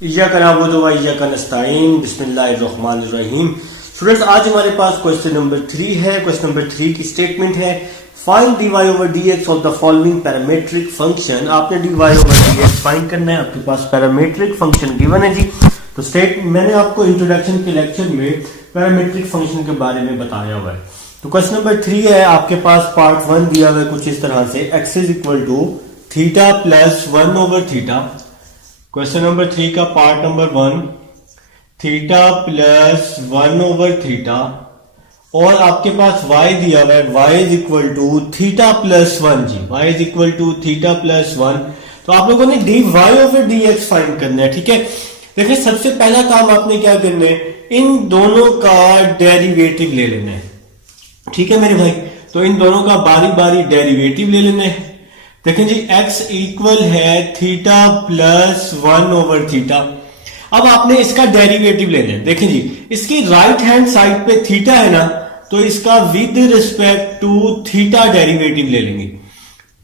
इय्याक नअबुदु व इय्याक नस्तईन बिस्मिल्लाहिर्रहमानिर्रहीम। स्टूडेंट्स, आज हमारे पास क्वेश्चन नंबर 3 है। क्वेश्चन नंबर 3 की स्टेटमेंट है find dy over dx of the following parametric function. आपने dy ओवर dx फाइंड करना है, आपके पास पैरामीट्रिक फंक्शन गिवन है जी। तो मैंने आपको इंट्रोडक्शन के लेक्चर में पैरामीट्रिक फंक्शन के बारे में बताया हुआ है। तो क्वेश्चन नंबर 3 है, आपके पास पार्ट 1 दिया हुआ है कुछ इस तरह से, x is equal to theta plus 1 over theta. Question number 3 का part number 1 theta plus 1 over theta, और आपके पास y दिया हुआ है y is equal to theta plus 1 जी, y is equal to theta plus 1। तो आप लोगों ने dy ओवर dx फाइंड करना है, ठीक है। देखिए, सबसे पहला काम आपने क्या करना है, इन दोनों का डेरिवेटिव ले लेना है, ठीक है मेरे भाई। तो इन दोनों का बारी बारी डेरिवेटिव ले लेना है। देखें जी, x इक्वल है थीटा प्लस 1 ओवर थीटा। अब आपने इसका डेरिवेटिव लेना है। देखें जी, इसकी राइट हैंड साइड पे थीटा है ना, तो इसका with respect to theta derivative ले लेंगे।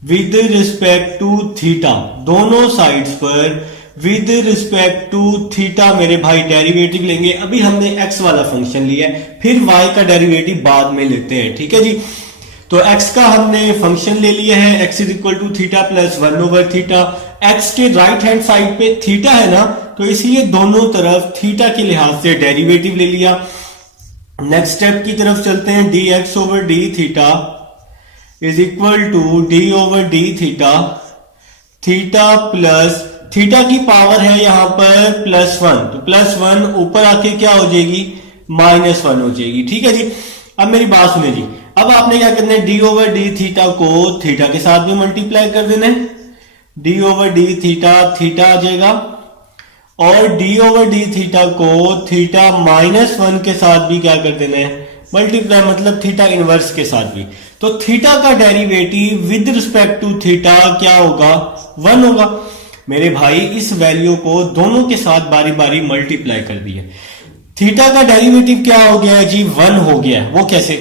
विद रिस्पेक्ट टू थीटा, दोनों साइड्स पर विद रिस्पेक्ट टू थीटा मेरे भाई डेरिवेटिव लेंगे। अभी हमने x वाला फंक्शन लिया है, फिर y का डेरिवेटिव बाद में लेते हैं, ठीक है जी। तो x का हमने फंक्शन ले लिया है, x is equal to theta plus 1 over theta. x के राइट हैंड साइड पे थीटा है ना, तो इसलिए दोनों तरफ थीटा के लिहाज से डेरिवेटिव ले लिया। नेक्स्ट स्टेप की तरफ चलते हैं, dx over D theta is equal to d over D theta. Theta plus theta की पावर है यहां पर प्लस 1, तो प्लस 1 ऊपर आके क्या हो जाएगी, माइनस 1 हो जाएगी, ठीक है जी। अब मेरी बात सुने जी, अब आपने क्या करना है, डी ओवर डी थीटा को थीटा के साथ भी मल्टीप्लाई कर देना है। D over D theta theta आ जाएगा, और डी ओवर डी थीटा को थीटा माइनस 1 के साथ भी क्या कर देना है, मल्टीप्लाई, मतलब थीटा इनवर्स के साथ भी। तो थीटा का derivative with respect to theta क्या होगा, 1 होगा। मेरे भाई, इस वैल्यू को दोनों के साथ बारी बारी मल्टीप्लाई कर दिया। थीटा का डेरिवेटिव क्या हो गया है जी, 1 हो गया है। वो कैसे,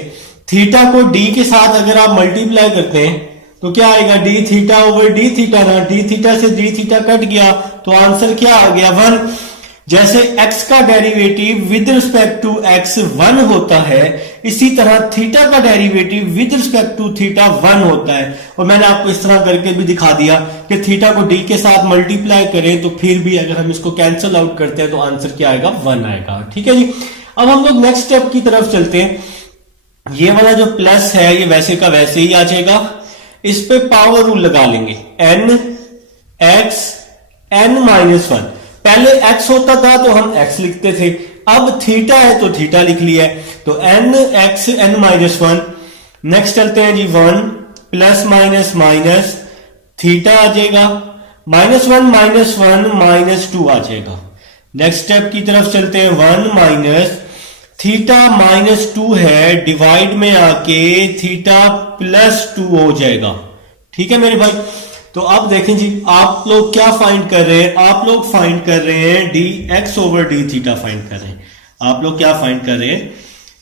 थीटा को डी के साथ अगर आप मल्टीप्लाई करते हैं तो क्या आएगा, D theta over D theta ना, डी थीटा से डी थीटा कट गया, तो आंसर क्या आ गया, 1। जैसे x का derivative with respect to x 1 होता है, इसी तरह थीटा का derivative with respect to theta 1 होता है। और मैंने आपको इस तरह करके भी दिखा दिया कि थीटा को d के साथ मल्टीप्लाई करें तो फिर भी अगर हम इसको कैंसिल आउट करते हैं तो आंसर क्या आएगा, 1 आएगा, ठीक है जी। अब हम लोग नेक्स्ट स्टेप की तरफ चलते हैं। ये वाला जो प्लस है ये वैसे का वैसे ही आ जाएगा, इस पे पावर रूल लगा लेंगे, n x n माइनस 1। पहले x होता था तो हम x लिखते थे, अब थीटा है तो थीटा लिख लिया है, तो n x n minus 1। Next चलते हैं जी, 1 प्लस माइनस माइनस थीटा आ जाएगा, -1 -1 -2 आ जाएगा। नेक्स्ट स्टेप की तरफ चलते हैं, 1 माइनस थीटा -2 है, डिवाइड में आके थीटा प्लस 2 हो जाएगा, ठीक है मेरे भाई। तो अब देखें जी, आप लोग क्या फाइंड कर रहे हैं, आप लोग फाइंड कर रहे हैं D x over D theta find कर रहे हैं। आप लोग क्या फाइंड कर रहे हैं,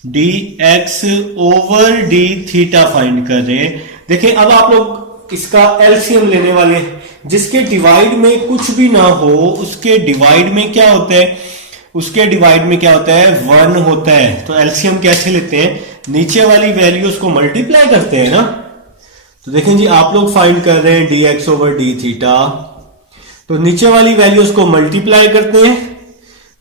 D x over D theta find कर रहे हैं। देखिए, अब आप लोग इसका एलसीएम लेने वाले हैं, जिसके डिवाइड में कुछ भी ना हो उसके डिवाइड में क्या होता है, उसके डिवाइड में क्या होता है, 1 होता है। तो एलसीएम कैसे लेते हैं, नीचे वाली वैल्यूज को मल्टीप्लाई करते हैं ना। तो देखें जी, आप लोग फाइंड कर रहे हैं D x over D theta, तो नीचे वाली वैल्यूज को मल्टीप्लाई करते हैं,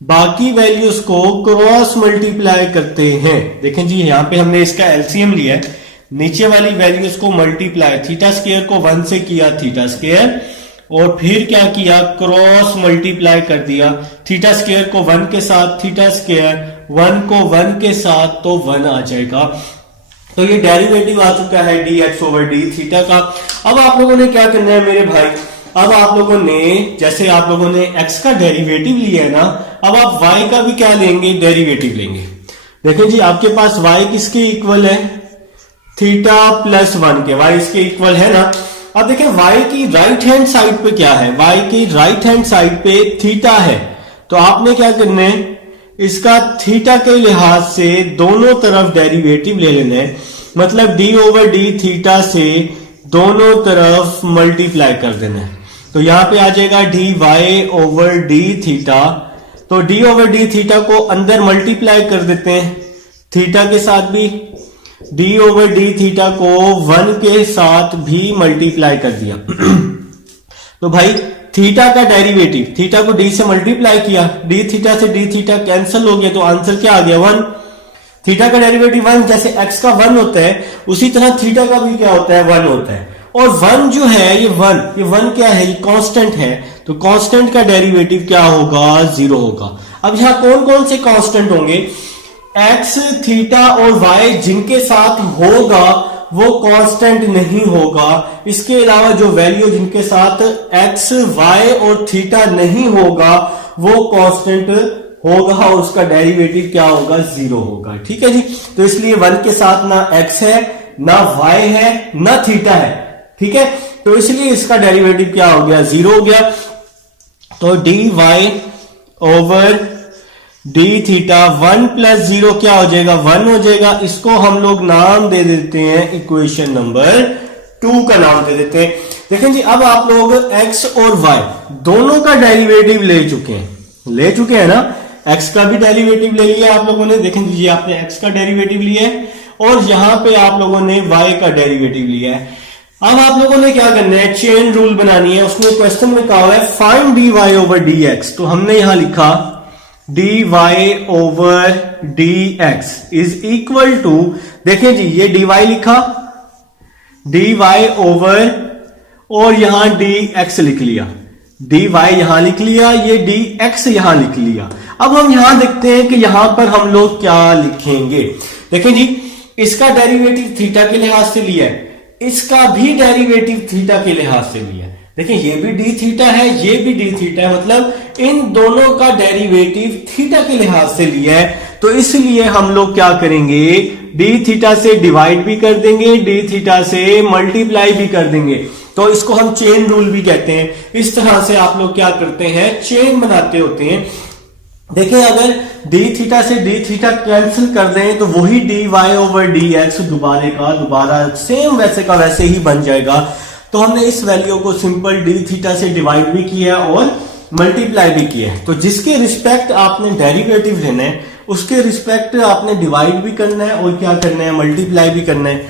बाकी वैल्यूज को क्रॉस मल्टीप्लाई करते हैं। देखें जी, यहां पे हमने इसका एलसीएम लिया है, नीचे वाली वैल्यूज को मल्टीप्लाई, थीटा स्क्वायर को 1 से किया थीटा स्क्वायर, और फिर क्या किया, क्रॉस मल्टीप्लाई कर दिया, थीटा स्क्वायर को 1 के साथ थीटा स्क्वायर, 1 को 1 के साथ तो 1 आ जाएगा। तो ये डेरिवेटिव आ चुका है D x over D theta का। अब आप लोगों ने क्या करना है मेरे भाई, अब आप लोगों ने, जैसे आप लोगों ने x का डेरिवेटिव लिया है ना, अब आप y का भी क्या लेंगे, डेरिवेटिव लेंगे। देखें जी, आपके पास y किसके इक्वल है, थीटा प्लस 1 के, y इसके इक्वल है ना। अब देखें, y की राइट हैंड साइड पे क्या है, y की राइट हैंड साइड पे थीटा है, तो आपने क्या करना है, इसका थीटा के लिहाज से दोनों तरफ डेरिवेटिव ले लेना है, मतलब d ओवर डी थीटा से दोनों तरफ मल्टीप्लाई कर देना है। तो यहां पे आ जाएगा dy ओवर डी थीटा। तो d ओवर डी थीटा को अंदर मल्टीप्लाई कर देते हैं थीटा के साथ भी, d ओवर डी थीटा को 1 के साथ भी मल्टीप्लाई कर दिया। तो भाई थीटा का डेरिवेटिव, थीटा को d से मल्टीप्लाई किया, d थीटा से d थीटा कैंसिल हो गया, तो आंसर क्या आ गया 1। थीटा का डेरिवेटिव 1, जैसे x का 1 होता है उसी तरह थीटा का भी क्या होता है 1 होता है। और 1 जो है ये 1 क्या है, ये कांस्टेंट है, तो कांस्टेंट का डेरिवेटिव क्या होगा 0 होगा। अब यहां कौन कौन से कांस्टेंट होंगे, x, थीटा और y जिनके साथ होगा वो कांस्टेंट नहीं होगा। इसके अलावा जो वैल्यू जिनके साथ x, y और थीटा नहीं होगा वो कांस्टेंट होगा और उसका डेरिवेटिव क्या होगा 0 होगा। ठीक है जी, तो इसलिए 1 के साथ ना x है ना y है ना थीटा है। ठीक है, तो इसलिए इसका डेरिवेटिव क्या हो गया 0 हो गया। तो dy over D theta 1 plus 0 क्या हो जाएगा 1 हो जाएगा। इसको हम लोग नाम दे देते हैं इक्वेशन नंबर 2 का नाम दे देते हैं। देखें जी, अब आप लोग x और y दोनों का डेरिवेटिव ले चुके हैं ना, x का भी डेरिवेटिव ले लिया आप लोगों ने। देखें जी, आपने x का डेरिवेटिव लिया है और यहां पे आप लोगों ने y का डेरिवेटिव लिया है। अब आप लोगों ने क्या करना है, चेन रूल बनानी है। उसमें क्वेश्चन में कहा हुआ है फाइंड dy ओवर dx, तो हमने यहां लिखा dy over dx is equal to, देखिए जी ये dy लिखा, dy ओवर और यहां dx लिख लिया, dy यहां लिख लिया, ये dx यहां लिख लिया। अब हम यहां देखते हैं कि यहां पर हम लोग क्या लिखेंगे। देखें जी, इसका डेरिवेटिव थीटा के लिहाज से लिया है, इसका भी डेरिवेटिव थीटा के लिहाज से लिया है। देखिए ये भी डी थीटा है, ये भी डी थीटा है, मतलब इन दोनों का डेरिवेटिव थीटा के लिहाज से लिया है। तो इसलिए हम लोग क्या करेंगे, डी थीटा से डिवाइड भी कर देंगे, डी थीटा से मल्टीप्लाई भी कर देंगे। तो इसको हम चेन रूल भी कहते हैं। इस तरह से आप लोग क्या करते हैं, चेन बनाते होते हैं। देखिए अगर डी थीटा से डी थीटा कैंसिल कर दें तो वही D Y over D X दोबारा सेम वैसे का वैसे ही बन जाएगा। तो हमने इस वैल्यू को सिंपल डी थीटा से डिवाइड भी किया और मल्टीप्लाई भी किया है। तो जिसके रिस्पेक्ट आपने डेरिवेटिव लेना है उसके रिस्पेक्ट आपने डिवाइड भी करना है और क्या करना है, मल्टीप्लाई भी करना है।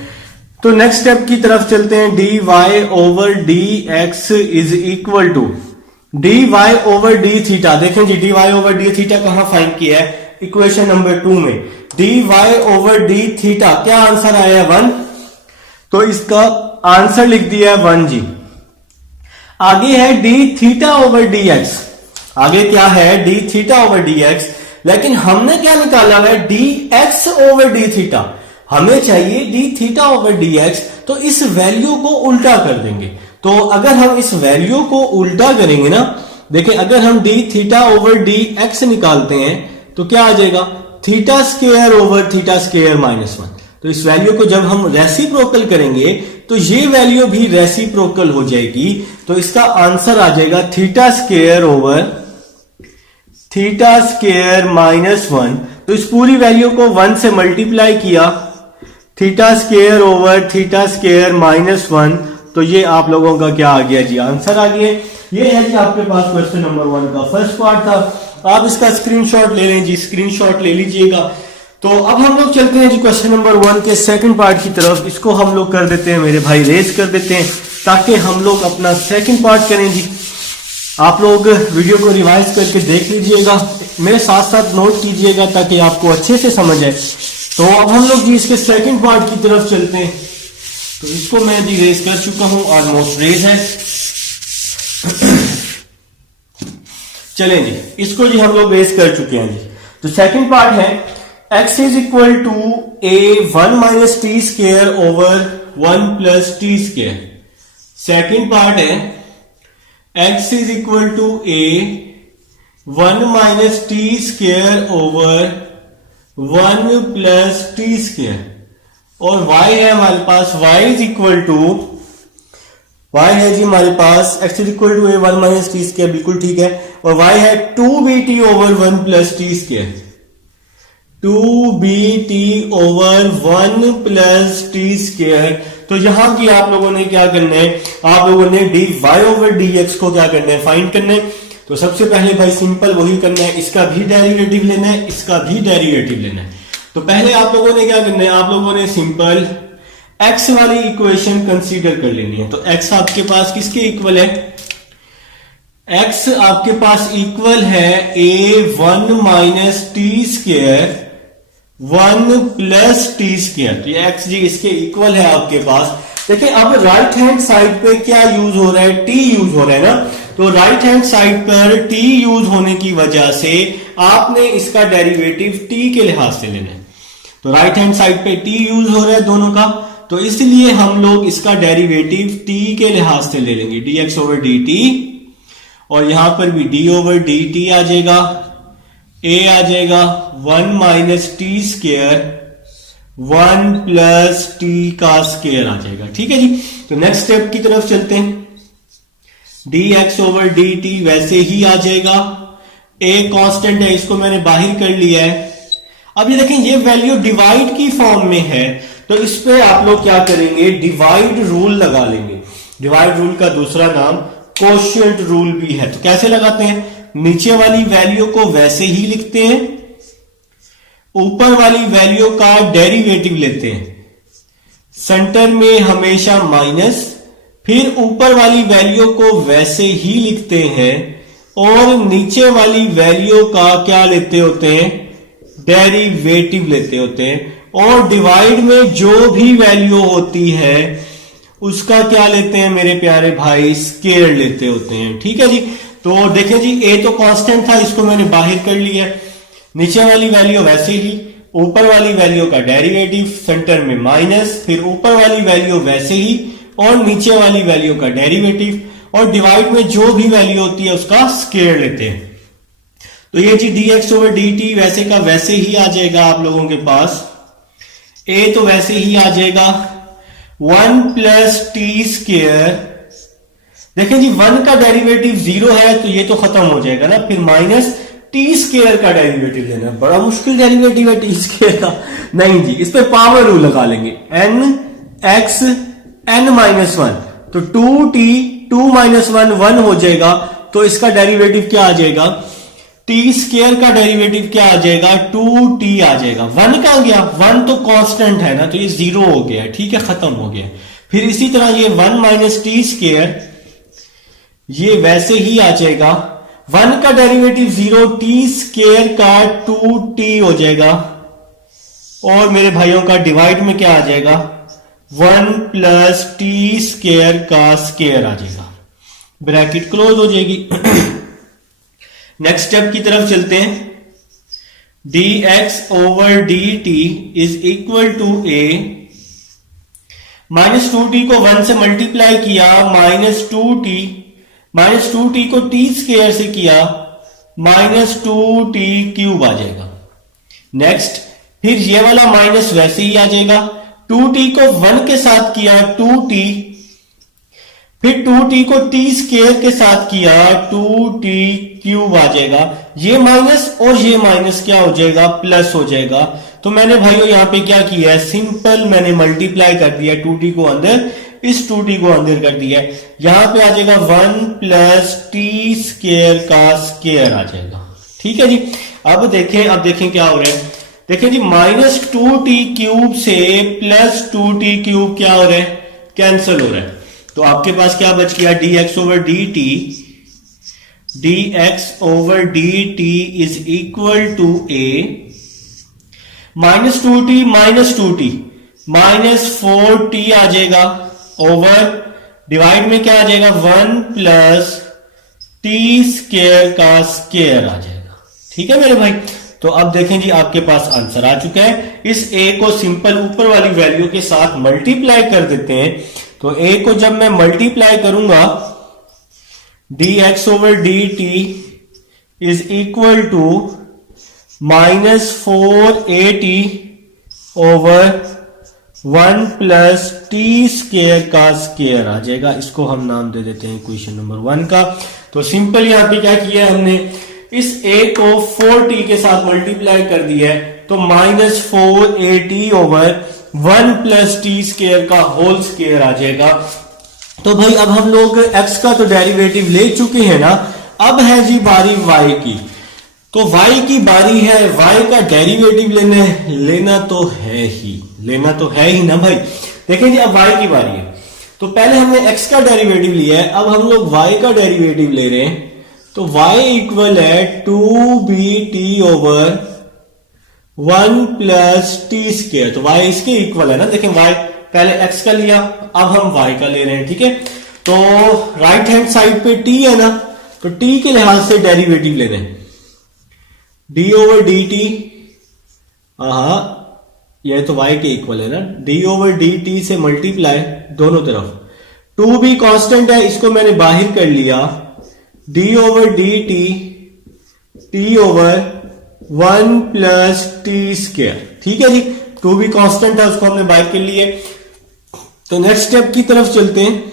तो नेक्स्ट स्टेप की तरफ चलते हैं। D Y over D x is equal to d Y over D theta. देखें जी, d Y over D theta कहां फाइंड किया है, इक्वेशन नंबर 2 में। D Y over D theta क्या आंसर आया 1, तो इसका आंसर लिख दिया है 1 जी। आगे है D theta over D x, आगे क्या है D theta over D x, लेकिन हमने क्या निकाला है D x over D theta. हमें चाहिए D theta over D x, तो इस वैल्यू को उल्टा कर देंगे। तो अगर हम इस वैल्यू को उल्टा करेंगे ना, देखिए अगर हम D theta over D x निकालते हैं तो क्या आ जाएगा, theta square over theta square minus 1। तो इस वैल्यू को जब हम रेसिप्रोकल करेंगे तो ये वैल्यू भी रेसिप्रोकल हो जाएगी। तो इसका आंसर आ जाएगा theta square over theta square minus 1। तो इस पूरी वैल्यू को 1 से मल्टीप्लाई किया, theta square over theta square minus 1। तो ये आप लोगों का क्या आ गया जी, आंसर आ गया। ये है जी आपके पास क्वेश्चन नंबर 1 का फर्स्ट पार्ट था। आप इसका स्क्रीनशॉट ले लें जी, स्क्रीनशॉट ले लीजिएगा। तो अब हम लोग चलते हैं जी क्वेश्चन नंबर 1 के सेकंड पार्ट की तरफ। इसको हम लोग कर देते हैं मेरे भाई, रेज कर देते हैं ताकि हम लोग अपना सेकंड पार्ट करें जी। आप लोग वीडियो को रिवाइज करके देख लीजिएगा, मेरे साथ साथ नोट कीजिएगा ताकि आपको अच्छे से समझ आए। तो अब हम लोग जी इसके सेकंड पार्ट की तरफ चलते हैं। तो इसको मैं जी रेज कर चुका हूं, ऑलमोस्ट रेज है। चलें जी, इसको जी हम लोग रेज कर चुके हैं जी। तो सेकंड पार्ट है x is equal to a 1 minus T square over 1 plus T square. Second part है x is equal to a 1 minus T square over 1 plus T square. और y है हमारे पास, y is equal to, y है जी हमारे पास x is equal to a 1 minus T square, बिल्कुल ठीक है। और y है 2bt over 1 plus T square, 2bt over 1 plus T square. तो यहां की आप लोगों ने क्या करना है, आप लोगों ने dy ओवर dx को क्या करना है, फाइंड करना है। तो सबसे पहले भाई सिंपल वही करना है, इसका भी डेरिवेटिव लेना है, इसका भी डेरिवेटिव लेना है। तो पहले आप लोगों ने क्या करना है, आप लोगों ने सिंपल x वाली इक्वेशन कंसीडर कर लेनी है। तो x आपके पास किसके इक्वल है, x आपके पास इक्वल है a1 minus T square 1 plus T square. तो ये x जी इसके इक्वल है आपके पास। देखिए अब राइट हैंड साइड पे क्या यूज हो रहा है, t यूज हो रहा है ना। तो राइट हैंड साइड पर t यूज होने की वजह से आपने इसका डेरिवेटिव t के लिहाज से लेना है। तो राइट हैंड साइड पे t यूज हो रहा है दोनों का, तो इसलिए हम लोग इसका डेरिवेटिव t के लिहाज से ले लेंगे, dx ओवर dt, और यहां पर भी d ओवर dt आ जाएगा, a आ जाएगा 1 minus T square 1 plus T का स्क्वायर आ जाएगा। ठीक है जी। तो नेक्स्ट स्टेप की तरफ चलते हैं, dx ओवर dt वैसे ही आ जाएगा, a कांस्टेंट है, इसको मैंने बाहर कर लिया है। अब ये देखें ये वैल्यू डिवाइड की फॉर्म में है, तो इस पे आप लोग क्या करेंगे, डिवाइड रूल लगा लेंगे। डिवाइड रूल का दूसरा नाम कोशिएंट रूल भी है। तो कैसे लगाते हैं, नीचे वाली वैल्यू को वैसे ही लिखते हैं, ऊपर वाली वैल्यू का डेरिवेटिव लेते हैं, सेंटर में हमेशा माइनस, फिर ऊपर वाली वैल्यू को वैसे ही लिखते हैं और नीचे वाली वैल्यू का क्या लेते होते हैं, डेरिवेटिव लेते होते हैं, और डिवाइड में जो भी वैल्यू होती है उसका क्या लेते हैं मेरे प्यारे भाई, स्क्वायर लेते होते हैं। ठीक है जी। तो देखें जी a तो कांस्टेंट था, इसको मैंने बाहर कर लिया, नीचे वाली वैल्यू वैसे ही, ऊपर वाली वैल्यू का डेरिवेटिव, सेंटर में माइनस, फिर ऊपर वाली वैल्यू वैसे ही और नीचे वाली वैल्यू का डेरिवेटिव, और डिवाइड में जो भी वैल्यू होती है उसका स्क्वायर लेते हैं। तो ये जी dx ओवर dt वैसे का वैसे ही आ जाएगा आप लोगों के पास, a तो वैसे ही आ जाएगा 1 प्लस टी स्क्वायर। देखें जी 1 का डेरिवेटिव 0 है तो ये तो खत्म हो जाएगा ना, फिर माइनस टी स्क्वायर का डेरिवेटिव लेना, बड़ा मुश्किल डेरिवेटिव है टी स्क्वायर का। नहीं जी, इस पे पावर रूल लगा लेंगे, n x n माइनस 1, तो 2t 2 माइनस 1 1 हो जाएगा। तो इसका डेरिवेटिव क्या आ जाएगा, टी स्क्वायर का डेरिवेटिव क्या आ जाएगा, 2t आ जाएगा। 1 कहां गया, 1 तो कांस्टेंट है ना, तो ये 0 हो गया। ठीक है, खत्म हो गया। फिर इसी तरह ये 1 माइनस टी स्क्वायर ये वैसे ही आ जाएगा, 1 का डेरिवेटिव 0, टी स्क्वायर का 2t हो जाएगा, और मेरे भाइयों का डिवाइड में क्या आ जाएगा, 1 प्लस टी स्क्वायर का स्क्वायर आ जाएगा, ब्रैकेट क्लोज हो जाएगी। नेक्स्ट स्टेप की तरफ चलते हैं, dx over dt is equal to a, minus 2t को 1 से मल्टीप्लाई किया, माइनस 2t, माइनस 2t को t स्क्वायर से किया, माइनस 2t क्यूब आ जाएगा। नेक्स्ट फिर ये वाला माइनस वैसे ही आ जाएगा, 2t को 1 के साथ किया 2t, फिर 2t को t स्क्वायर के साथ किया 2t क्यूब आ जाएगा। ये माइनस और ये माइनस क्या हो जाएगा, प्लस हो जाएगा। तो मैंने भाइयों यहां पे क्या किया है, सिंपल मैंने मल्टीप्लाई कर दिया, 2t को अंदर, इस 2t को अंदर कर दिया। यहां पे आ जाएगा 1 प्लस टी स्क्वायर का स्क्वायर आ जाएगा। ठीक है जी। अब देखें क्या हो रहा है, देखें जी माइनस 2t क्यूब से प्लस 2t क्यूब क्या हो रहा है, कैंसिल हो रहा है। तो आपके पास क्या बच गया, dx over dt, dx over dt is equal to a, minus 2t minus 4t आ जाएगा, ओवर डिवाइड में क्या आ जाएगा, 1 प्लस टी स्क्वायर का स्क्वायर आ जाएगा। ठीक है मेरे भाई। तो अब देखें जी आपके पास आंसर आ चुका है। इस a को सिंपल ऊपर वाली वैल्यू के साथ मल्टीप्लाई कर देते हैं। तो a को जब मैं मल्टीप्लाई करूंगा, dx over dt is equal to minus 4at over 1 plus T square का स्क्वायर आ जाएगा। इसको हम नाम दे देते हैं इक्वेशन नंबर 1 का। तो सिंपल यहां पे क्या किया हमने, इस a को 4t के साथ मल्टीप्लाई कर दिया है, तो minus 4at over 1 plus T square का होल स्क्वायर आ जाएगा। तो भाई अब हम लोग x का तो डेरिवेटिव ले चुके हैं ना, अब है जी बारी y की। तो y की बारी है, y का डेरिवेटिव लेना तो है ही ना भाई। देखें जी अब y की बारी है, तो पहले हमने x का डेरिवेटिव लिया है, अब हम लोग y का डेरिवेटिव ले रहे हैं। तो y इक्वल है 2bt over 1 plus T square. तो y इसके इक्वल है ना। देखें y पहले x का लिया, अब हम y का ले रहे हैं, ठीक है। तो राइट हैंड साइड पे t है ना, तो t के लिहाज से डेरिवेटिव ले रहे हैं, d ओवर डी टी, यह तो y के इक्वल है ना, d ओवर डी टी से मल्टीप्लाई दोनों तरफ। 2 भी कांस्टेंट है, इसको मैंने बाहर कर लिया, d over D T T over 1 plus T square, ठीक है जी। 2 भी कांस्टेंट है, उसको हमने बाहर कर लिए। तो नेक्स्ट स्टेप की तरफ चलते हैं,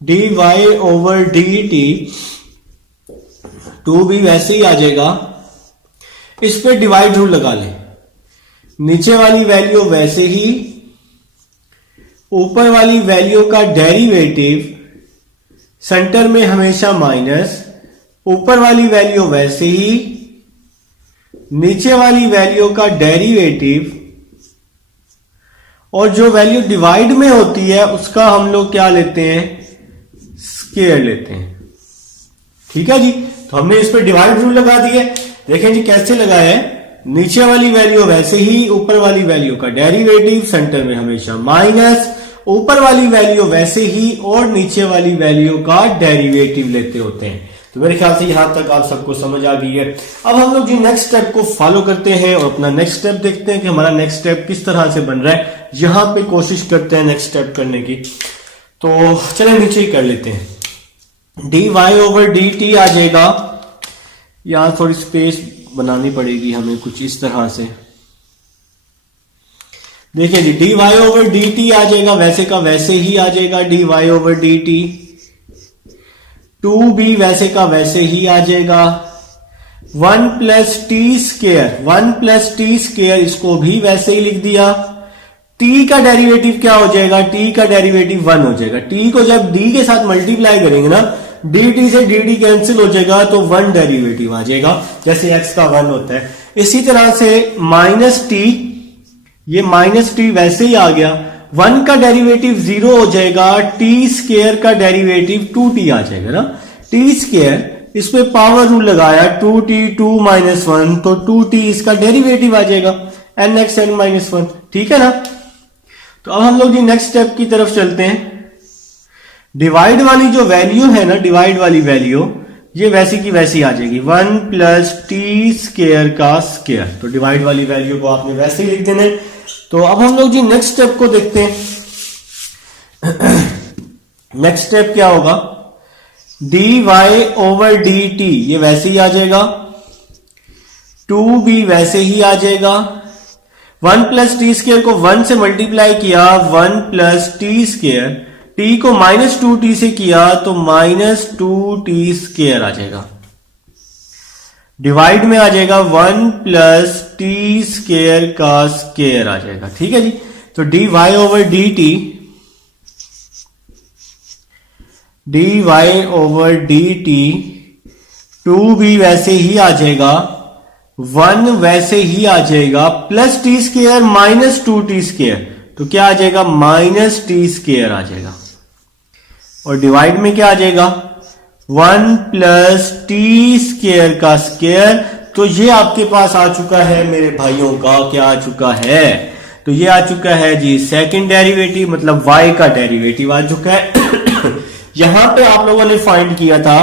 dy ओवर डी टी, 2 भी वैसे ही आ जाएगा, इस पे डिवाइड रूल लगा लें, नीचे वाली वैल्यू वैसे ही, ऊपर वाली वैल्यू का डेरिवेटिव सेंटर में हमेशा माइनस, ऊपर वाली वैल्यू वैसे ही, नीचे वाली वैल्यू का डेरिवेटिव, और जो वैल्यू डिवाइड में होती है उसका हम लोग क्या लेते हैं, स्क्वायर लेते हैं, ठीक है जी। तो हमने इस पर डिवाइड रूल लगा दिया। देखें जी कैसे लगाया है, नीचे वाली वैल्यू वैसे ही, ऊपर वाली वैल्यू का डेरिवेटिव सेंटर में हमेशा माइनस, ऊपर वाली वैल्यू वैसे ही और नीचे वाली वैल्यू का डेरिवेटिव लेते होते हैं। तो मेरे ख्याल से यहां तक आप सबको समझ आ गई है। अब हम लोग जी नेक्स्ट स्टेप को फॉलो करते हैं और अपना नेक्स्ट स्टेप देखते हैं कि हमारा नेक्स्ट स्टेप किस तरह से बन रहा है। यहां पे कोशिश करते हैं नेक्स्ट स्टेप करने की। तो चले नीचे ही कर लेते हैं, dy ओवर डी टी आ जाएगा, यहां थोड़ी स्पेस बनानी पड़ेगी हमें कुछ इस तरह से। देखिए जी dy ओवर डी टी आ जाएगा, वैसे का वैसे ही आ जाएगा dy ओवर डी टी, 2 भी वैसे का वैसे ही आ जाएगा, 1 plus T square, 1 plus T square इसको भी वैसे ही लिख दिया। t का डेरिवेटिव क्या हो जाएगा, t का डेरिवेटिव 1 हो जाएगा। t को जब d के साथ मल्टीप्लाई करेंगे ना, dt से dd कैंसिल हो जाएगा, तो 1 डेरिवेटिव आ जाएगा, जैसे x का 1 होता है। इसी तरह से माइनस टी, ये माइनस टी वैसे ही आ गया, 1 का डेरिवेटिव 0 हो जाएगा, टी स्क्वायर का डेरिवेटिव 2t आ जाएगा ना, टी स्क्वायर, इस पे पावर रूल लगाया, 2t 2 माइनस 1, तो 2t इसका डेरिवेटिव आ जाएगा, nx n माइनस 1, ठीक है ना। तो अब हम लोग जी नेक्स्ट स्टेप की तरफ चलते हैं। डिवाइड वाली जो वैल्यू है ना, डिवाइड वाली वैल्यू ये वैसी की वैसी आ जाएगी, 1 प्लस टी स्क्वायर का स्क्वायर। तो डिवाइड वाली वैल्यू को आपने वैसे ही लिख देना है। तो अब हम लोग जी नेक्स्ट स्टेप को देखते हैं। नेक्स्ट स्टेप क्या होगा, dy ओवर डी टी, ये वैसे ही आ जाएगा, 2 भी वैसे ही आ जाएगा, 1 प्लस टी स्क्वायर को 1 से मल्टीप्लाई किया, 1 प्लस टी स्क्वायर, टी को माइनस 2t से किया तो माइनस 2t स्क्वायर आ जाएगा, डिवाइड में आ जाएगा 1 प्लस टी स्क्वायर का स्क्वायर आ जाएगा, ठीक है जी। तो dy over D T, dy over D T, 2 भी वैसे ही आ जाएगा, 1 वैसे ही आ जाएगा, plus T square minus 2t square, तो क्या आ जाएगा, माइनस टी स्क्वायर आ जाएगा, और डिवाइड में क्या आ जाएगा, 1 प्लस टी स्क्वायर का स्क्वायर। तो ये आपके पास आ चुका है मेरे भाइयों का, क्या आ चुका है, तो ये आ चुका है जी सेकंड डेरिवेटिव, मतलब y का डेरिवेटिव आ चुका है। यहां पे आप लोगों ने फाइंड किया था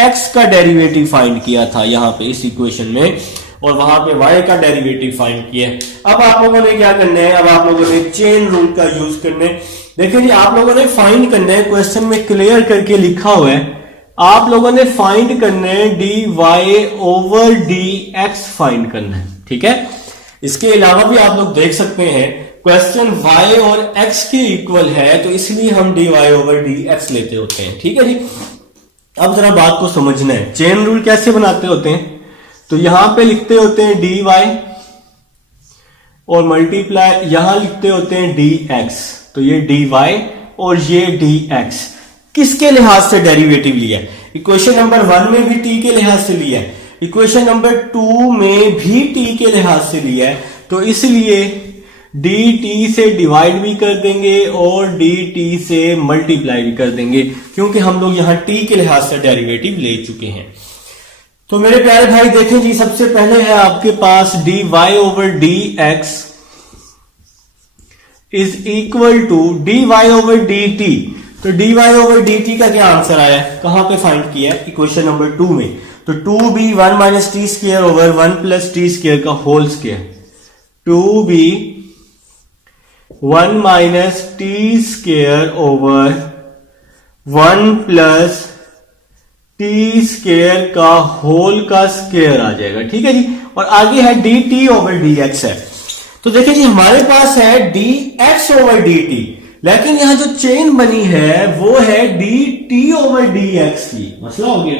x का डेरिवेटिव फाइंड किया था यहां पे इस इक्वेशन में, और वहां पे y का डेरिवेटिव फाइंड किया है। अब आप लोगों ने क्या करना है, अब आप लोगों ने चेन रूल का यूज करना है। देखिए जी आप लोगों ने फाइंड करना है, क्वेश्चन में क्लियर करके लिखा हुआ है, आप लोगों ने फाइंड करना है dy ओवर dx फाइंड करना है, ठीक है। इसके अलावा भी आप लोग देख सकते हैं क्वेश्चन y और x के इक्वल है, तो इसलिए हम dy ओवर dx लेते होते हैं, ठीक है जी। अब जरा बात को समझना है, चेन रूल कैसे बनाते होते हैं। तो यहां पे लिखते होते हैं dy और मल्टीप्लाई यहां लिखते होते हैं dx, तो ये dy और ये dx किसके लिहाज से डेरिवेटिव लिया है? इक्वेशन नंबर 1 में भी t के लिहाज से लिया है, इक्वेशन नंबर 2 में भी t के लिहाज से लिया है, तो इसलिए dt से डिवाइड भी कर देंगे और dt से मल्टीप्लाई भी कर देंगे, क्योंकि हम लोग यहां t के लिहाज से डेरिवेटिव ले चुके हैं। तो मेरे प्यारे भाई देखें जी, सबसे पहले है आपके पास dy over dx is equal to dy over dt। तो dy ओवर dt का क्या आंसर आया है, कहां पे फाइंड किया है? इक्वेशन नंबर 2 में। तो 2b 1 minus T square over 1 plus T square का whole square, 2b 1 minus T square over 1 plus T square का होल का स्क्वायर आ जाएगा, ठीक है जी। और आगे है dt ओवर dx है। तो देखिए जी, हमारे पास है dx ओवर dt, लेकिन यहां जो चेन बनी है वो है dt ओवर dx की। मसला हो गया?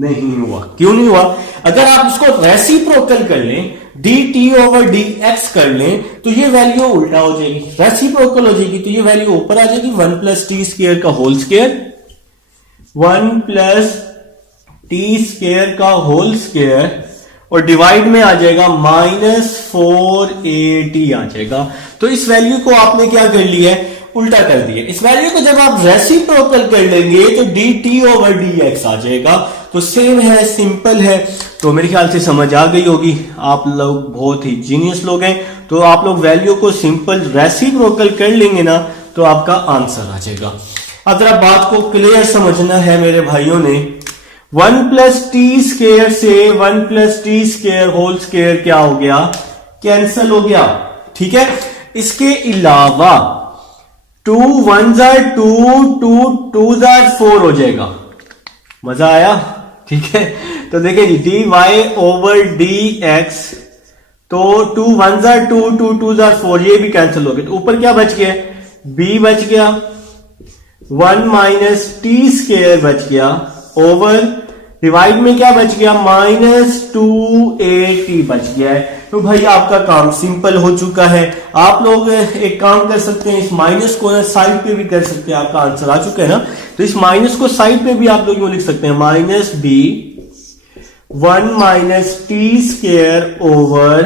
नहीं हुआ। क्यों नहीं हुआ? अगर आप इसको रेसिप्रोकल कर लें, dt ओवर dx कर लें, तो ये वैल्यू उल्टा हो जाएगी, रेसिप्रोकल हो जाएगी, तो ये वैल्यू ऊपर आ जाएगी 1 प्लस टी स्क्वायर का whole square, 1 plus T square का होल स्क्वायर, और डिवाइड में आ जाएगा -4at आ जाएगा। तो इस वैल्यू को आपने क्या कर लिया है? उल्टा कर दिया। इस वैल्यू को जब आप रेसिप्रोकल कर लेंगे तो dt ओवर dx आ जाएगा। तो सेम है, सिंपल है। तो मेरे ख्याल से समझ आ गई होगी, आप लोग बहुत ही जीनियस लोग हैं। तो आप लोग वैल्यू को सिंपल रेसिप्रोकल कर लेंगे ना, तो आपका आंसर आ जाएगा। अब जरा बात को क्लियर समझना है मेरे भाइयों ने। 1 प्लस टी स्क्वायर से 1 plus T square whole square क्या हो गया? कैंसल हो गया, ठीक है। इसके अलावा 2 1 2 2 2 4 हो जाएगा। मजा आया? ठीक है। तो देखिए जी, dy ओवर dx, तो 2 1 2 2 2 4, ये भी कैंसिल हो गया। तो ऊपर क्या बच गया? b बच गया, 1 माइनस टी स्क्वायर बच गया, ओवर डिवाइड में क्या बच गया? -2at बच गया है। तो भाई आपका काम सिंपल हो चुका है। आप लोग एक काम कर सकते हैं, इस माइनस को साइड पे भी कर सकते हैं। आपका आंसर आ चुका है ना, तो इस माइनस को साइड पे भी आप लोग यूं लिख सकते हैं, -b 1 minus T square over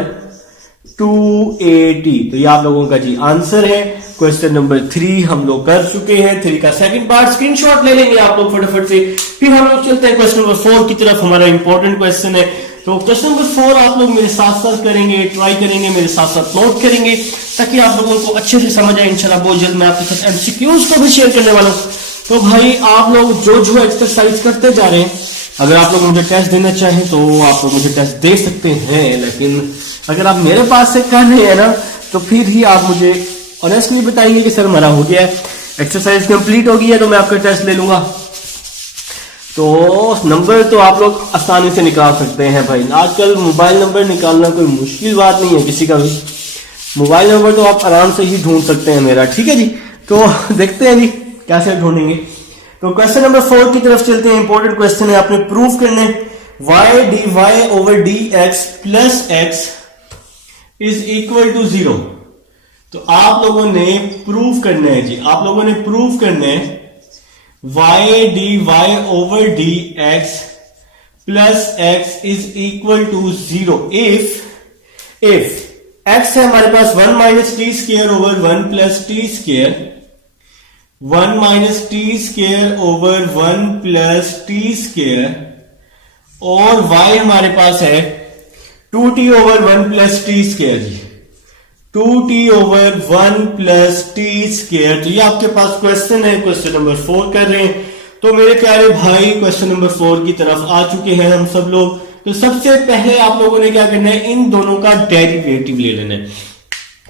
2at। तो ये आप लोगों का जी आंसर है। क्वेश्चन नंबर 3 हम लोग कर चुके हैं। 3 का सेकंड पार्ट स्क्रीनशॉट ले लेंगे आप लोग फटाफट से। फिर हम लोग चलते हैं क्वेश्चन नंबर 4 की तरफ। हमारा इंपॉर्टेंट क्वेश्चन है। तो क्वेश्चन नंबर 4 आप लोग मेरे साथ साथ करेंगे, ट्राई करेंगे, मेरे साथ साथ नोट करेंगे, ताकि आप लोगों को अच्छे से समझ आए। इंशाल्लाह बहुत जल्द मैं आपके साथ एमसीक्यूज को भी शेयर करने वाला हूं। तो भाई आप लोग जो जो एक्सरसाइज करते जा रहे हैं, अगर आप लोग मुझे टेस्ट देना चाहें तो आप लोग मुझे टेस्ट दे सकते हैं, लेकिन अगर आप मेरे पास से कर रहे हैं ना, तो फिर ही आप मुझे ऑनेस्टली बताइए कि सर हमारा हो गया है, एक्सरसाइज कंप्लीट हो गई है, तो मैं आपका टेस्ट ले लूंगा। तो नंबर तो आप लोग आसानी से निकाल सकते हैं भाई। आजकल मोबाइल नंबर निकालना कोई मुश्किल बात नहीं है किसी का भी। मोबाइल नंबर तो आप आराम से ही ढूंढ सकते हैं मेरा, ठीक है जी। तो देखते हैं जी कैसे ढूंढेंगे। तो क्वेश्चन नंबर 4 की तरफ चलते हैं। इंपॉर्टेंट क्वेश्चन है, आपने प्रूफ करने y dy over dx plus x is equal to 0। तो आप लोगों ने प्रूफ करना है जी, आप लोगों ने प्रूफ करना है y dy over dx plus x is equal to 0 if x है हमारे पास 1 minus T square over 1 plus T square, 1 minus T square over 1 plus T square, और y हमारे पास है 2t over 1 plus T square जी, 2t over 1 plus T square. तो ये आपके पास क्वेश्चन है, क्वेश्चन नंबर 4 कर रहे हैं। तो मेरे प्यारे भाई क्वेश्चन नंबर 4 की तरफ आ चुके हैं हम सब लोग। तो सबसे पहले आप लोगों ने क्या करना है, इन दोनों का डेरिवेटिव ले लेना है।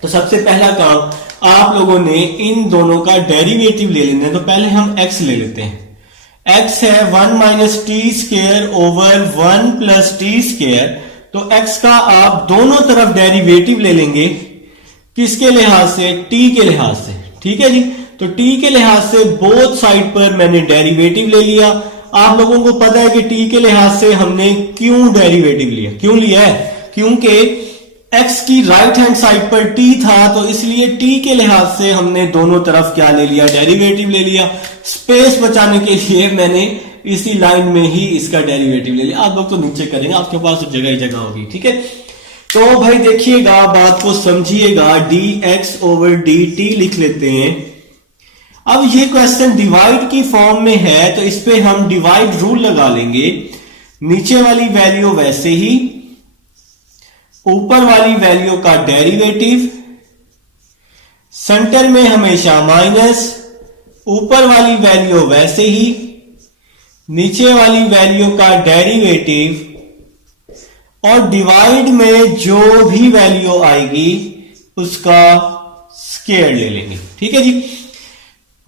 तो सबसे पहला काम आप लोगों ने इन दोनों का डेरिवेटिव ले लेना है। तो पहले हम x ले लेते हैं। x है 1 minus T square over 1 plus T square. तो x का आप दोनों तरफ डेरिवेटिव ले लेंगे, किसके लिहाज से? t के लिहाज से, ठीक है जी। तो t के लिहाज से बोथ साइड पर मैंने डेरिवेटिव ले लिया। आप लोगों को पता है कि t के लिहाज से हमने क्यों डेरिवेटिव लिया, क्यों लिया है? क्योंकि x की राइट हैंड साइड पर t था, तो इसलिए t के लिहाज से हमने दोनों तरफ क्या ले लिया, डेरिवेटिव ले लिया। स्पेस बचाने के लिए मैंने इसी लाइन में ही इसका डेरिवेटिव ले लिया। आप लोग तो नीचे करेंगे, आपके पास तो जगह ही जगह होगी, ठीक है। तो भाई देखिएगा, बात को समझिएगा, dx ओवर dt लिख लेते हैं। अब ये क्वेश्चन डिवाइड की फॉर्म में है, तो इस पे हम डिवाइड रूल लगा लेंगे। नीचे वाली वैल्यू वैसे ही, ऊपर वाली वैल्यू का डेरिवेटिव, सेंटर में हमेशा माइनस, ऊपर वाली वैल्यू वैसे ही, नीचे वाली वैल्यू का डेरिवेटिव, और डिवाइड में जो भी वैल्यू आएगी उसका स्क्वायर ले लेंगे, ठीक है जी।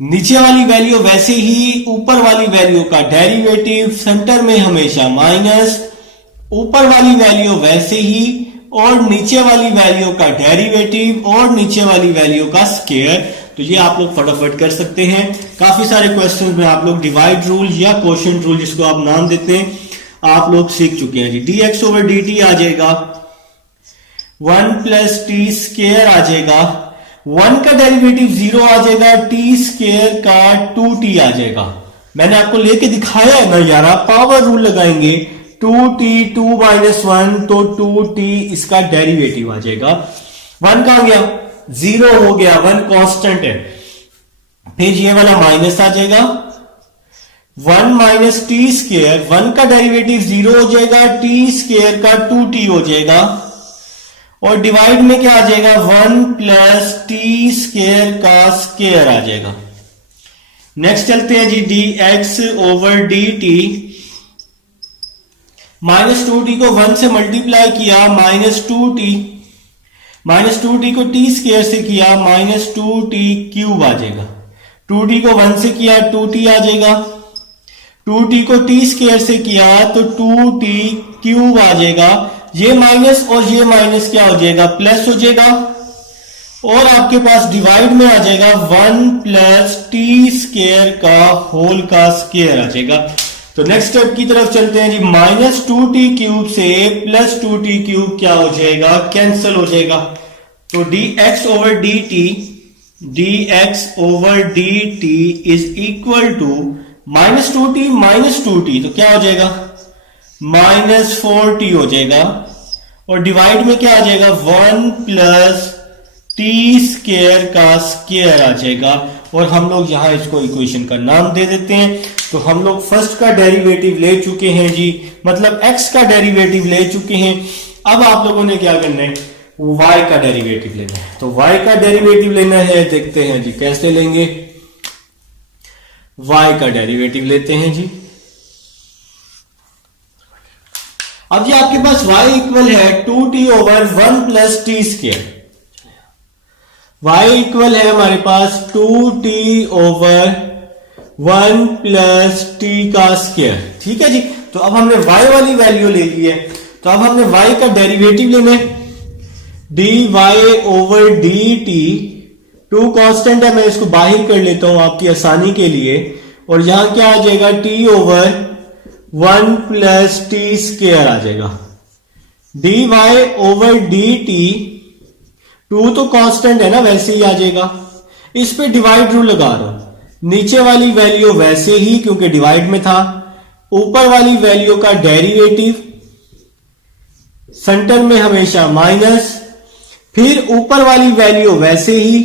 नीचे वाली वैल्यू वैसे ही, ऊपर वाली वैल्यू का डेरिवेटिव, सेंटर में हमेशा माइनस, ऊपर वाली वैल्यू वैसे ही और नीचे वाली वैल्यू का डेरिवेटिव और नीचे वाली वैल्यू का स्क्वायर। तो ये आप लोग फटाफट कर सकते हैं। काफी सारे क्वेश्चंस में आप लोग डिवाइड रूल या क्वोशिएंट रूल, जिसको आप नाम देते हैं, आप लोग सीख चुके हैं जी। dx ओवर dt आ जाएगा 1 प्लस टी स्क्वायर आ जाएगा, 1 का डेरिवेटिव 0 आ जाएगा, टी स्क्वायर का 2t आ जाएगा। मैंने आपको लेके दिखाया है ना यार, आप पावर रूल लगाएंगे, 2t 2 माइनस 1 तो 2t इसका डेरिवेटिव आ जाएगा। 1 कहां गया, 0 हो गया, 1 कांस्टेंट है। फिर ये वाला माइनस आ जाएगा, 1 माइनस टी स्क्वायर, 1 का डेरिवेटिव 0 हो जाएगा, टी स्क्वायर का 2t हो जाएगा, और डिवाइड में क्या आ जाएगा, 1 प्लस टी स्क्वायर का स्क्वायर आ जाएगा। नेक्स्ट चलते हैं जी, dx over dt, minus 2t को 1 से मल्टीप्लाई किया, माइनस 2t, माइनस 2t को t स्क्वायर से किया, माइनस 2t क्यूब आ जाएगा। 2t को 1 से किया, 2t आ जाएगा। 2t को t स्क्वायर से किया तो 2t क्यूब आ जाएगा। ये माइनस और ये माइनस क्या हो जाएगा, प्लस हो जाएगा, और आपके पास डिवाइड में आ जाएगा 1 प्लस टी स्क्वायर का होल का स्क्वायर आ जाएगा। तो नेक्स्ट स्टेप की तरफ चलते हैं जी। माइनस 2t क्यूब से प्लस 2t क्यूब क्या हो जाएगा, कैंसिल हो जाएगा। तो dx over dt, dx over dt is equal to minus 2t तो क्या हो जाएगा, माइनस 4t हो जाएगा, और डिवाइड में क्या आ जाएगा, 1 प्लस टी स्क्वायर का स्क्वायर आ जाएगा। और हम लोग यहां इसको इक्वेशन का नाम दे देते हैं। तो हम लोग फर्स्ट का डेरिवेटिव ले चुके हैं जी, मतलब x का डेरिवेटिव ले चुके हैं। अब आप लोगों ने क्या करना है, y का डेरिवेटिव लेना है। तो y का डेरिवेटिव लेना है, देखते हैं जी कैसे लेंगे। y का डेरिवेटिव लेते हैं जी। अब जी आपके पास y इक्वल है 2t over 1 plus T square. y equal है हमारे पास 2t ओवर 1 प्लस टी का स्क्वायर, ठीक है जी। तो अब हमने y वाली वैल्यू ले ली है, तो अब हमने y का डेरिवेटिव लेना है। dy ओवर dt, 2 कांस्टेंट है, मैं इसको बाहर कर लेता हूं आपकी आसानी के लिए, और यहां क्या आ जाएगा, t over 1 plus T square आ जाएगा। dy ओवर dt, 2 तो कांस्टेंट है ना, वैसे ही आ जाएगा। इस पे डिवाइड रूल लगा रहा हूं, नीचे वाली वैल्यू वैसे ही क्योंकि डिवाइड में था, ऊपर वाली वैल्यू का डेरिवेटिव, सेंटर में हमेशा माइनस, फिर ऊपर वाली वैल्यू वैसे ही,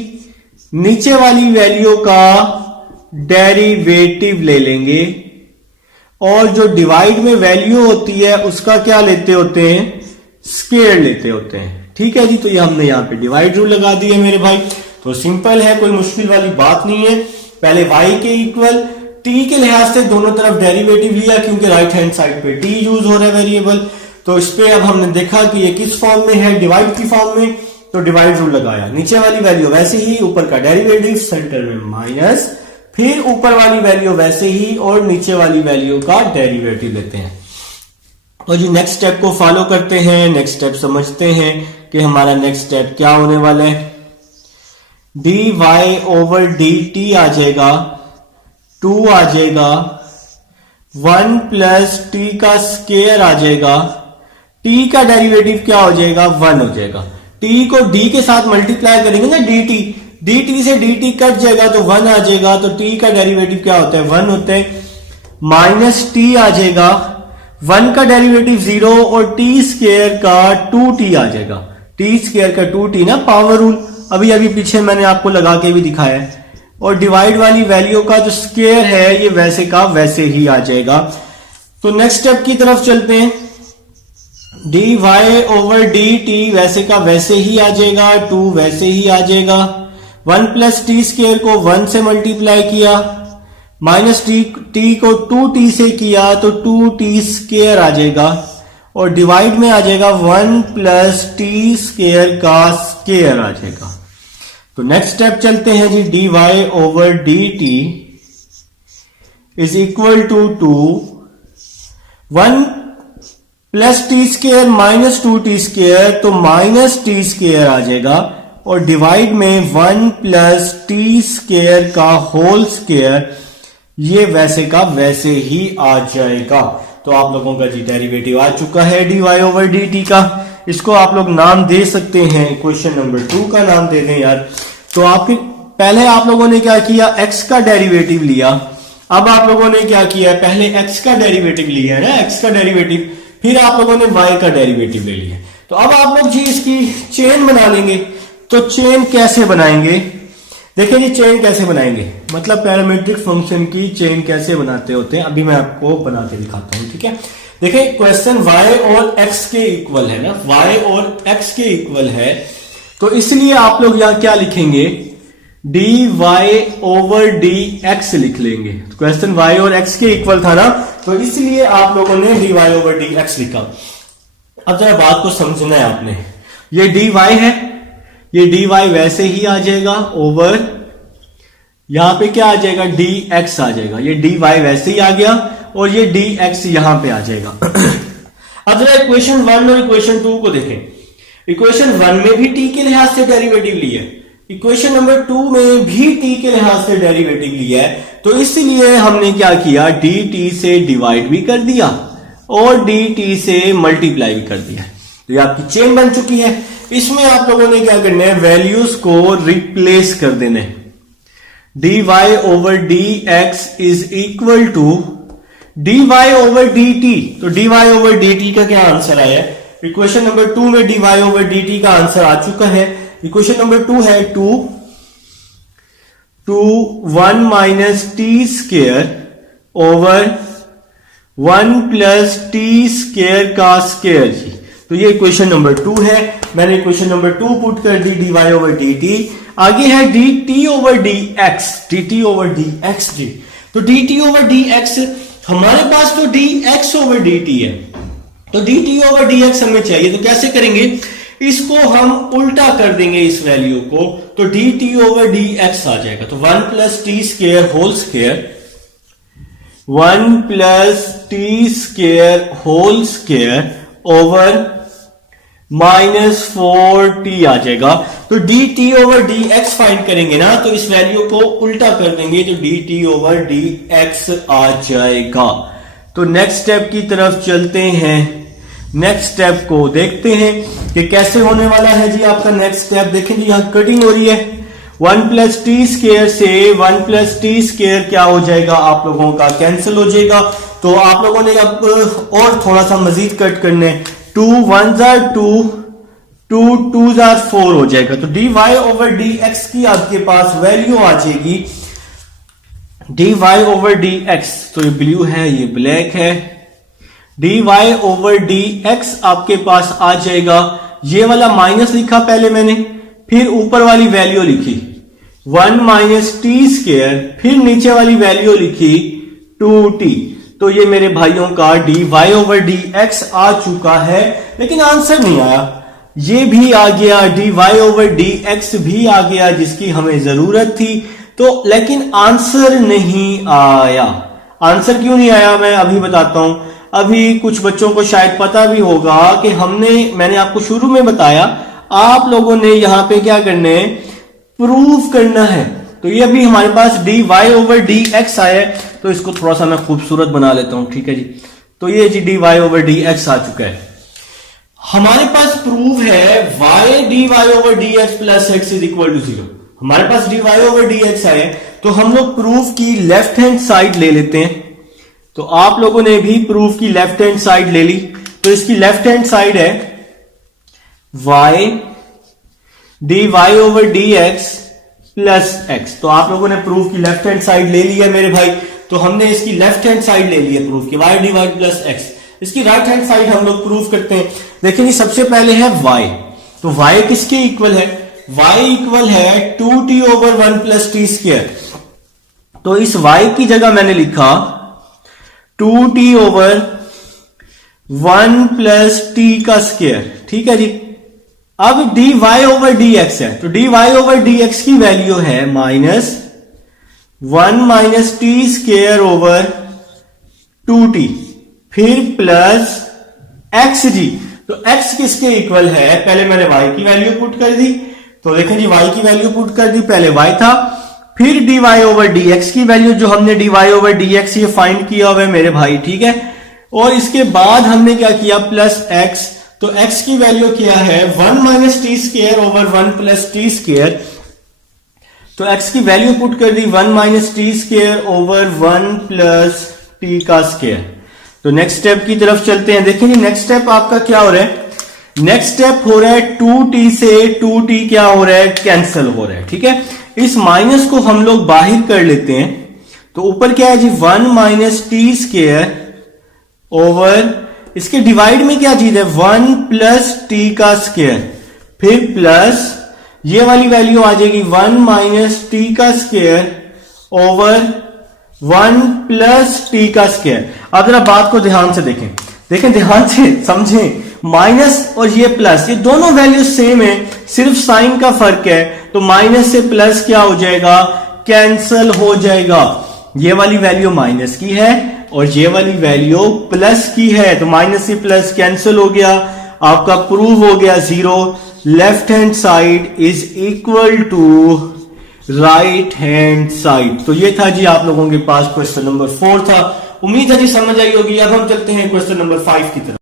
नीचे वाली वैल्यू का डेरिवेटिव ले लेंगे, और जो डिवाइड में वैल्यू होती है उसका क्या लेते होते हैं, स्क्वायर लेते होते हैं, ठीक है जी। तो ये हमने यहां पे डिवाइड रूल लगा दिया मेरे भाई। तो सिंपल है, कोई मुश्किल वाली बात नहीं है। पहले y के इक्वल, t के लिहाज से दोनों तरफ डेरिवेटिव लिया क्योंकि राइट हैंड साइड पे t यूज हो रहा है वेरिएबल। तो इस पे अब हमने देखा कि ये किस फॉर्म में है, डिवाइड की फॉर्म में, तो डिवाइड रूल लगाया। नीचे वाली वैल्यू वैसे ही, ऊपर का डेरिवेटिव, सेंटर में माइनस, फिर ऊपर वाली वैल्यू वैसे ही और नीचे वाली वैल्यू का डेरिवेटिव लेते हैं। तो जी नेक्स्ट स्टेप को फॉलो करते हैं, नेक्स्ट स्टेप समझते हैं कि हमारा नेक्स्ट स्टेप क्या होने वाला है। dy ओवर dt आ जाएगा, 2 आ जाएगा, 1 प्लस टी का स्क्वायर आ जाएगा, t का डेरिवेटिव क्या हो जाएगा, 1 हो जाएगा। t को d के साथ मल्टीप्लाई करेंगे ना, dt से dt कट जाएगा तो 1 आ जाएगा। तो t का डेरिवेटिव क्या होता है, 1 होता है। माइनस t आ जाएगा, 1 का डेरिवेटिव 0 और t स्क्वायर का 2t आ जाएगा। t स्क्वायर का 2t ना, पावर रूल अभी पीछे मैंने आपको लगा के भी दिखाया है। और डिवाइड वाली वैल्यू का जो स्क्वायर है ये वैसे का वैसे ही आ जाएगा। तो नेक्स्ट स्टेप की तरफ चलते हैं। dy ओवर dt वैसे का वैसे ही आ जाएगा, 2 वैसे ही आ जाएगा। 1 प्लस टी स्क्वायर को 1 से मल्टीप्लाई किया, माइनस टी को 2t से किया तो 2t स्क्वायर आ जाएगा। और डिवाइड में आ जाएगा 1 प्लस टी स्क्वायर का स्क्वायर आ जाएगा। तो नेक्स्ट स्टेप चलते हैं जी। dy over dt is equal to 1 plus T square minus 2t square, तो माइनस टी स्क्वायर आ जाएगा। और डिवाइड में 1 प्लस टी स्क्वायर का होल स्क्वायर, ये वैसे का वैसे ही आ जाएगा। तो आप लोगों का जी डेरिवेटिव आ चुका है dy ओवर dt का। इसको आप लोग नाम दे सकते हैं, क्वेश्चन नंबर 2 का नाम दे दें यार। तो आपके पहले आप लोगों ने क्या किया, x का डेरिवेटिव लिया। अब आप लोगों ने क्या किया, पहले x का डेरिवेटिव लिया है ना, x का डेरिवेटिव, फिर आप लोगों ने y का डेरिवेटिव ले लिया। तो अब आप लोग जी इसकी चेन बना लेंगे। तो चेन कैसे बनाएंगे, देखिए जी चेन कैसे बनाएंगे, मतलब पैरामीट्रिक फंक्शन की चेन कैसे बनाते होते हैं, अभी मैं आपको बना के दिखाता हूं। ठीक है, देखिए क्वेश्चन y और x के इक्वल है ना, y और x के इक्वल है। तो इसलिए आप लोग यहां क्या लिखेंगे, dy ओवर dx लिख लेंगे। तो क्वेश्चन y और x के इक्वल था ना, तो इसलिए आप लोगों ने dy ओवर dx लिखा। अब जरा बात को समझना है आपने, ये dy है, ये dy वैसे ही आ जाएगा ओवर, यहां पे क्या आ जाएगा, dx आ जाएगा। ये dy वैसे ही आ गया और ये dx यहां पे आ जाएगा। अब जरा इक्वेशन 1 और इक्वेशन 2 को देखें। इक्वेशन 1 में भी t के लिहाज से डेरिवेटिव लिया है, इक्वेशन नंबर 2 में भी t के लिहाज से डेरिवेटिव लिया है। तो इसलिए हमने क्या किया, dt से डिवाइड भी कर दिया और dt से मल्टीप्लाई भी कर दिया। तो ये आपकी चेन बन चुकी है। इसमें आप लोगों ने क्या करना है, वैल्यूज को रिप्लेस कर देना है। dy over dx is equal to dy over dt। तो dy ओवर dt का क्या आंसर आया है, इक्वेशन नंबर 2 में dy ओवर dt का आंसर आ चुका है। इक्वेशन नंबर 2 है 1 minus T square over 1 plus T square का स्क्वायर जी। तो ये इक्वेशन नंबर 2 है, मैंने इक्वेशन नंबर 2 पुट कर दी, dy ओवर dt। आगे है dt ओवर dx जी। तो dt ओवर dx, हमारे पास तो dx ओवर dt है, तो dt ओवर dx हमें चाहिए। तो कैसे करेंगे, इसको हम उल्टा कर देंगे इस वैल्यू को, तो dt ओवर dx आ जाएगा। तो 1 plus T square whole square, 1 plus T square whole square over minus 4t आ जाएगा। तो dt ओवर dx फाइंड करेंगे ना, तो इस वैल्यू को उल्टा कर देंगे, तो dt ओवर dx आ जाएगा। तो नेक्स्ट स्टेप की तरफ चलते हैं। नेक्स्ट स्टेप को देखते हैं कि कैसे होने वाला है जी आपका नेक्स्ट स्टेप। देखें जी यहां कटिंग हो रही है, 1 प्लस टी स्क्वायर से 1 प्लस टी स्क्वायर क्या हो जाएगा, आप लोगों का कैंसिल हो जाएगा। तो आप लोगों ने अब और थोड़ा सा मजीद कट करने, 2 1s are 2, 2 2s are 4 हो जाएगा। तो dy ओवर dx की आपके पास वैल्यू आ जाएगी, dy ओवर dx, तो ये ब्लू है ये ब्लैक है, dy ओवर dx आपके पास आ जाएगा। ये वाला माइनस लिखा पहले मैंने, फिर ऊपर वाली वैल्यू लिखी 1 माइनस टी स्क्वायर, फिर नीचे वाली वैल्यू लिखी 2t। तो ये मेरे भाइयों का dy ओवर dx आ चुका है, लेकिन आंसर नहीं आया। ये भी आ गया, dy ओवर dx भी आ गया जिसकी हमें जरूरत थी, तो लेकिन आंसर नहीं आया। आंसर क्यों नहीं आया मैं अभी बताता हूं। अभी कुछ बच्चों को शायद पता भी होगा कि मैंने आपको शुरू में बताया, आप लोगों ने यहां पे क्या करना है, प्रूफ करना है। तो ये अभी हमारे पास dy ओवर dx आया है, तो इसको थोड़ा सा मैं खूबसूरत बना लेता हूं, ठीक है जी। तो ये जी dy ओवर dx आ चुका है। हमारे पास प्रूव है y dy over dx plus X is equal to 0। हमारे पास dy over dx है, तो हम लोग प्रूफ की लेफ्ट हैंड साइड ले लेते हैं। तो आप लोगों ने भी प्रूफ की लेफ्ट हैंड साइड ले ली, तो इसकी लेफ्ट हैंड साइड है y dy over dx plus x. तो आप लोगों ने प्रूफ की लेफ्ट हैंड साइड ले ली है मेरे भाई, तो हमने इसकी लेफ्ट हैंड साइड ले ली है प्रूफ की y dy प्लस एक्स। इसकी राइट हैंड साइड हम लोग प्रूफ करते हैं। देखिए सबसे पहले है y, तो y किसके इक्वल है? y इक्वल है 2t over 1 plus T square. तो इस y की जगह मैंने लिखा 2t over 1 प्लस टी का स्क्वायर, ठीक है जी। अब dy over dx है, तो dy over dx की वैल्यू है -1 minus T square over 2t, फिर प्लस x जी। तो x किसके इक्वल है? पहले मैंने y की वैल्यू पुट कर दी, तो देखें जी y की वैल्यू पुट कर दी, पहले y था, फिर dy over dx की वैल्यू जो हमने dy over dx ये फाइंड किया हुआ है मेरे भाई, ठीक है। और इसके बाद हमने क्या किया? Plus x। तो x की वैल्यू क्या है? 1 minus T square over 1 plus T square. तो x की वैल्यू पुट कर दी 1 minus T square over 1 plus T का स्क्वायर। तो नेक्स्ट स्टेप की तरफ चलते हैं। देखिए नेक्स्ट स्टेप आपका क्या हो रहा है? नेक्स्ट स्टेप हो रहा है 2t से 2t क्या हो रहा है? कैंसिल हो रहा है, ठीक है। इस माइनस को हम लोग बाहर कर लेते हैं, तो ऊपर क्या है जी? 1 माइनस टी स्क्वायर ओवर, इसके डिवाइड में क्या चीज है? 1 प्लस टी का स्क्वायर, फिर प्लस ये वाली वैल्यू आ जाएगी 1 माइनस टी का स्क्वायर ओवर 1 प्लस टी का स्क्वायर। अब जरा बात को ध्यान से देखें, ध्यान से समझें। माइनस और ये प्लस, ये दोनों वैल्यू सेम है, सिर्फ साइन का फर्क है। तो माइनस से प्लस क्या हो जाएगा? कैंसल हो जाएगा। ये वाली वैल्यू माइनस की है और ये वाली वैल्यू प्लस की है, तो माइनस से प्लस कैंसिल हो गया, आपका प्रूव हो गया 0। Left hand side is equal to right hand side. तो ये था जी आप लोगों के पास क्वेश्चन नंबर 4 था। उम्मीद है जी समझ आई होगी। अब हम चलते हैं क्वेश्चन नंबर 5 की तरफ।